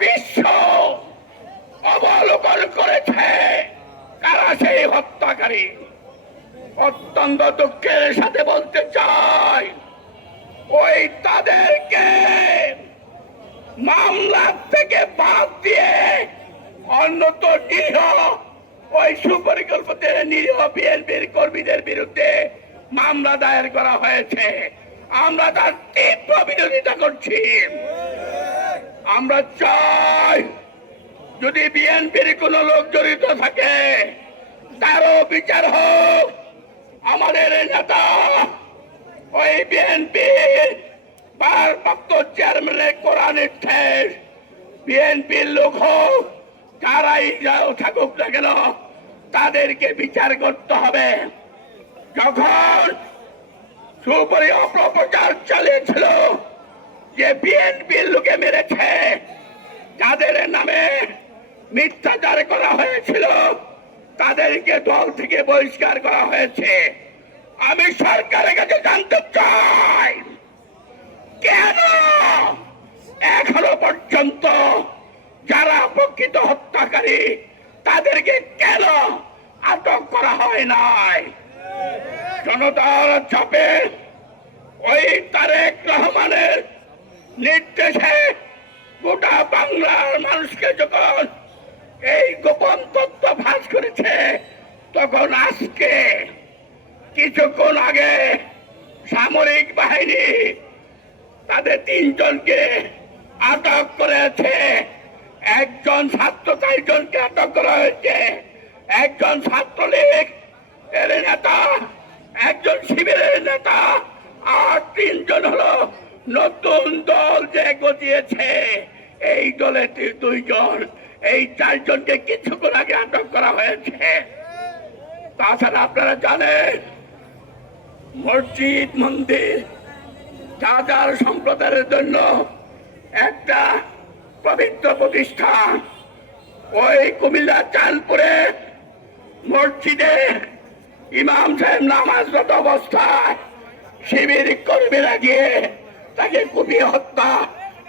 বিশ্ব অবলোকন করেছে কারা সেই হত্যাকারী। অত্যন্ত দুঃখের সাথে বলতে চাই, ওই তাদেরকে মামলা থেকে বাদ দিয়ে অন্যত নিরীহ ওই সুপরিকল্পিত নিরীহ বিএনপির কর্মীদের বিরুদ্ধে মামলা দায়ের করা হয়েছে। আমরা তার তীব্র বিরোধিতা করছি। আমরা চাই যদি বিএনপির কোন লোক জড়িত থাকে তারও বিচার হোক। আমাদের নেতা ওই বিএনপির ভারপ্রাপ্ত চেয়ারম্যানের কড়া নির্দেশ, বিএনপির লোক হোক যারাই থাকুক না কেন তাদেরকে বিচার করতে হবে। যখন সুপরি অপপ্রচার চালিয়েছিল যে বিএনপির লোকে মেরেছে, যাদের নামে মিথ্যাচার করা হয়েছিল তাদেরকে দল থেকে বহিষ্কার করা হয়েছে। আমি সরকারের কাছে জানতে চাই কেন এখনো পর্যন্ত যারা প্রকৃত হত্যাকারী তাদেরকে কেন আটক করা হয় নাই। জনতার চাপে ওই তারেক রহমানের নির্দেশে গোটা বাংলার মানুষকে যখন এই গোপন তথ্য ফাঁস করেছে, তখন আজকে কিছুক্ষণ আগে সামরিক বাহিনী তাদের 3 জনকে আটক করেছে। একজন ছাত্র 4 জনকে আটক করা হয়েছে, একজন ছাত্রলীগ এর নেতা, একজন শিবিরের নেতা, আর 3 জন হলো নতুন দল যে গজিয়েছে এই দলে 2 জন, এই 4 জনকে কিছুক্ষণ আগে আটক করা হয়েছে। তাছাড়া আপনারা জানেন মসজিদ মন্দির যার সম্প্রদায়ের জন্য একটা পবিত্র প্রতিষ্ঠান, ওই কুমিল্লা চাঁদপুরে মসজিদে ইমাম সাহেব নামাজরত অবস্থায় শিবির কর্মীরা গিয়ে তাকে কুপিয়ে হত্যা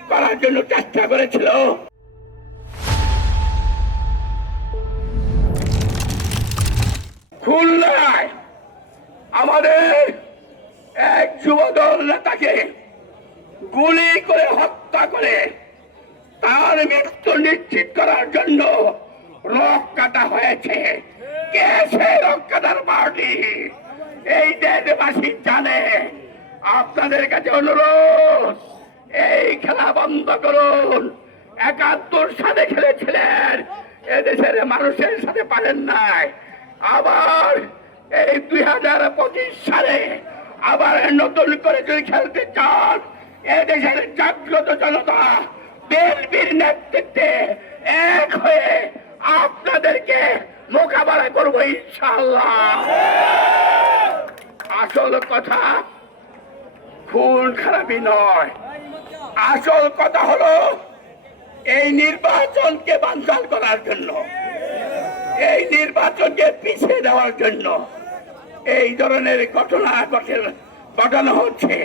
করার জন্য চেষ্টা করেছিল। খুলনায় আমাদের এক যুবদল নেতাকে গুলি করে হত্যা করে তার মৃত্যু নিশ্চিত করার জন্য রক কাটা হয়েছে। কে সেই রক কাটার পার্টি? এই দেশবাসী জানে। আপনাদের কাছে অনুরোধ, এই খেলা বন্ধ করুন। 71 সালে খেলেছিলেন, এদেশের মানুষের সাথে পারেন নাই। আবার এই 2025 সালে আবার নতুন করে যদি খেলতে চান, এদেশের জাগ্রত জনতা বিএনপির নেতৃত্বে এক হয়ে আপনাদেরকে মোকাবেলা করবো ইনশাআল্লাহ। আসল কথা খুন খারাপি নয়, আসল কথা হলো এই নির্বাচনকে বানচাল করার জন্য, এই নির্বাচনকে পিছিয়ে দেওয়ার জন্য এই ধরনের ঘটনা ঘটানো হচ্ছে।